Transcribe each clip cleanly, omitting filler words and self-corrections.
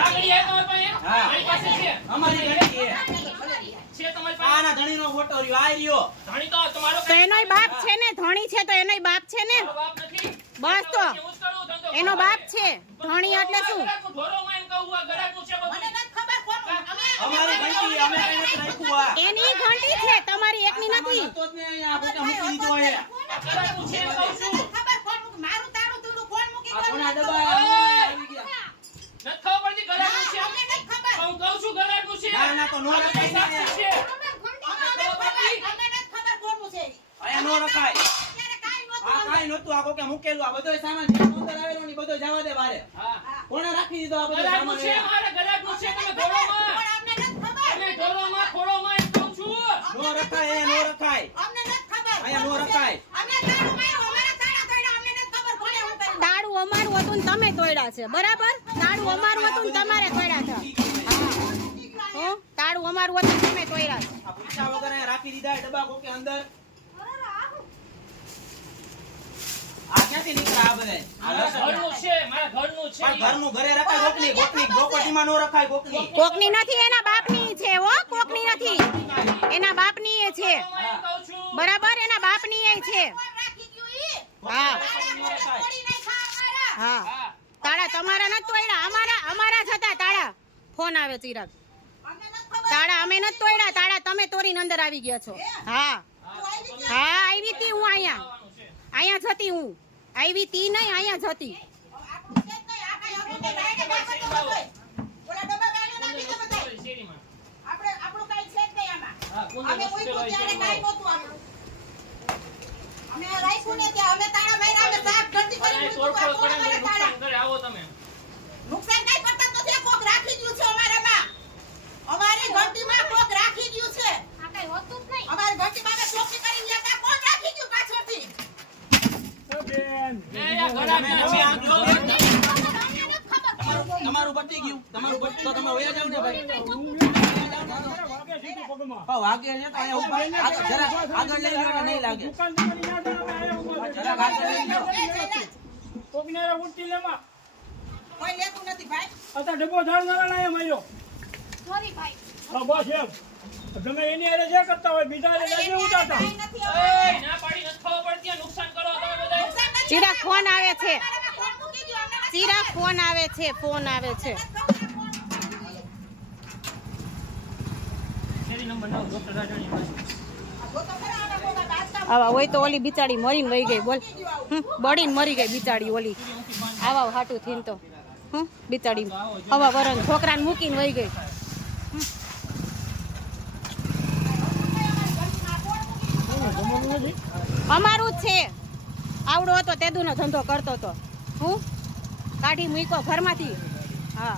કાગડી હે તમારી પાસે? હા. મારી પાસે છે. અમારી ઘણી છે. છે તમારી પાસે? આના ધણીનો ફોટો રહ્યો આ રહ્યો. ધણી તો તમારો તો એનોય બાપ છે ને, ધણી છે તો એનોય બાપ છે ને. મારો બાપ નથી. બસ તો એવું જ કરવું ધંધો. એનો બાપ છે, ધણી એટલે શું? ગરાકનું ઢોરોમાં એમ કહું આ ગરાકનું છે બધું. અમારી ઘંટી અમે કઈ નથી રાખ્યું આ. એની ઘંટી છે, તમારી એકની નથી. આમાં નતો જ ને અહીંયા આપણે મૂકી દીધો હે. આ ગરાકનું છે એમ કહું છું. આ કોના ડબ્બા આવી ગયા. નથી ખબર પડતી ગરાકનું છે. હું કહું છું ગરાકનું છે. ના ના તો નો આ રખાય સાક્ષી ને. છે. અહીંયા નો રખાય. આ કાઈ નતું આ કોકે મૂકેલું આ બધોય સામાન જે અંદર આવેલો ને બધો જવા દે બારે. હા. કોણે રાખી દીધો આ બધો ગરાકનું સામાન? છે મારે ગરાકનું છે તમે ઢોરોમાં. તમે ઢોરોમાં ખોળોમાં એમ કહું છું. નો રખાય એ નો રખાય. અહીંયા નો રખાય. દાડું અમારું હતું ને તમે તોડ્યા છે, બરાબર? દાડું અમારું હતું ને તમારે તોડ્યા છે. હો, દાડું અમારું હતું ને તમે તોડ્યા છે. આ પૂછ્યા વગર અહીંયા રાખી દીધા એ ડબ્બા કોકે અંદર. આ ક્યાંથી નીકળ્યા આ બધાય? મારા ઘરનું છે મારા ઘરનું છે. પણ ઘરનું ઘરે રખાય કોકની પ્રોપર્ટીમાં નો રખાય કોકની. કોકની નથી, એના બાપની છે. હો, કોકની નથી, એના બાપની એ છે, એમ કહું છું. બરાબર? એના બાપની એ છે. હા હા, હા. તાળા તમારા નથી તોડ્યા, અમારા જ હતા તાળા. ફોન આવે ચિરાગ. તાળા અમે નથી તોડ્યા, તાળા તમે તોડીને અંદર આવી ગયા છો. હા હા, આવી તી હું અહીંયા જતી, હું આવી તી નહીં, અહીંયા જતી. શેરીમાં. ઘરે આવો તમે. નુકસાન કઈ કરતા નથી, કોક રાખી ગયું છે અમારામાં. અમારી ઘંટીમાં કોક રાખી ગયું છે. અમારી ઘંટીમાં અમે ચોકી કરી ગયા હતા, કોણ રાખી ગયું પાછળથી? આ ગરાકના છે. તમારું પતી ગયું. તમારું પતી તો તમે વયા જાવ ને ભાઈ. વાગે છે તો અહીંયા ઉપર જરા આગળ લઈ લો ને નહીં લાગે. જરા આગળ લઈ લો. કોઈ લેતું નથી ભાઈ. ડબ્બો ધારનારા માર્યો બસ એમ તમે એની હારે જે કરતા હોય બીજા હારે જે ઉતારતા કઈ નથી એ, ના પાડી નથી ખબર પડતી આ નુકસાન કરો તમે બધા. નુકસાન નથી. ચિરાગ ફોન આવે છે, અમારામાં કોણ મૂકી ગયું? અમને નથી ચિરાગ ફોન આવે છે, ફોન આવે છે. શેરી નંબર 9 ડોક્ટર રાજાણી પાસે. આવા હોય તો ઓલી બિચારી મરીને વહી ગઈ, બોલ. બળીને મરી ગઈ બિચારી ઓલી. આવા હાટું થઈને તો બિચારી હવા વરણ છોકરાને મૂકીને વહી ગઈ. અમારું જ છે, આવડો હતો તેદુનો ધંધો કરતો હતો, હું કાઢી મૂક્યો ઘરમાંથી. હા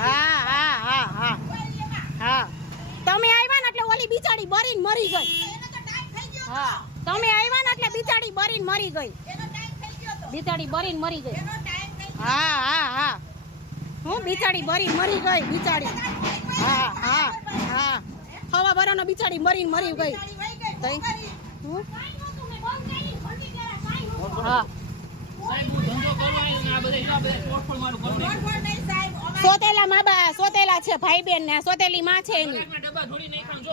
હા હા હા હા હા, તમે આવ્યા ને એટલે ઓલી બિચારી બળીને મરી ગઈ. હા, તમે આવ્યા ને એટલે બિચારી બળીને મરી ગઈ, બિચારી બળીને મરી ગઈ. હા હા હા, હું બિચારી બળીને મરી ગઈ બિચારી. હા હા હા, હવા બરાનો બિચારી મરીને મરી ગઈ. હા, સાહેબ હું ધંધો કરવા આવ્યો ને આ બધા તોડફોડ મારું કરી નાખ્યું. સોતેલા મા બા સોતેલા છે, ભાઈ બેન ને સોતેલી માં છે એની. ગરાકના ડબ્બા ઢોળી નાખ્યા જો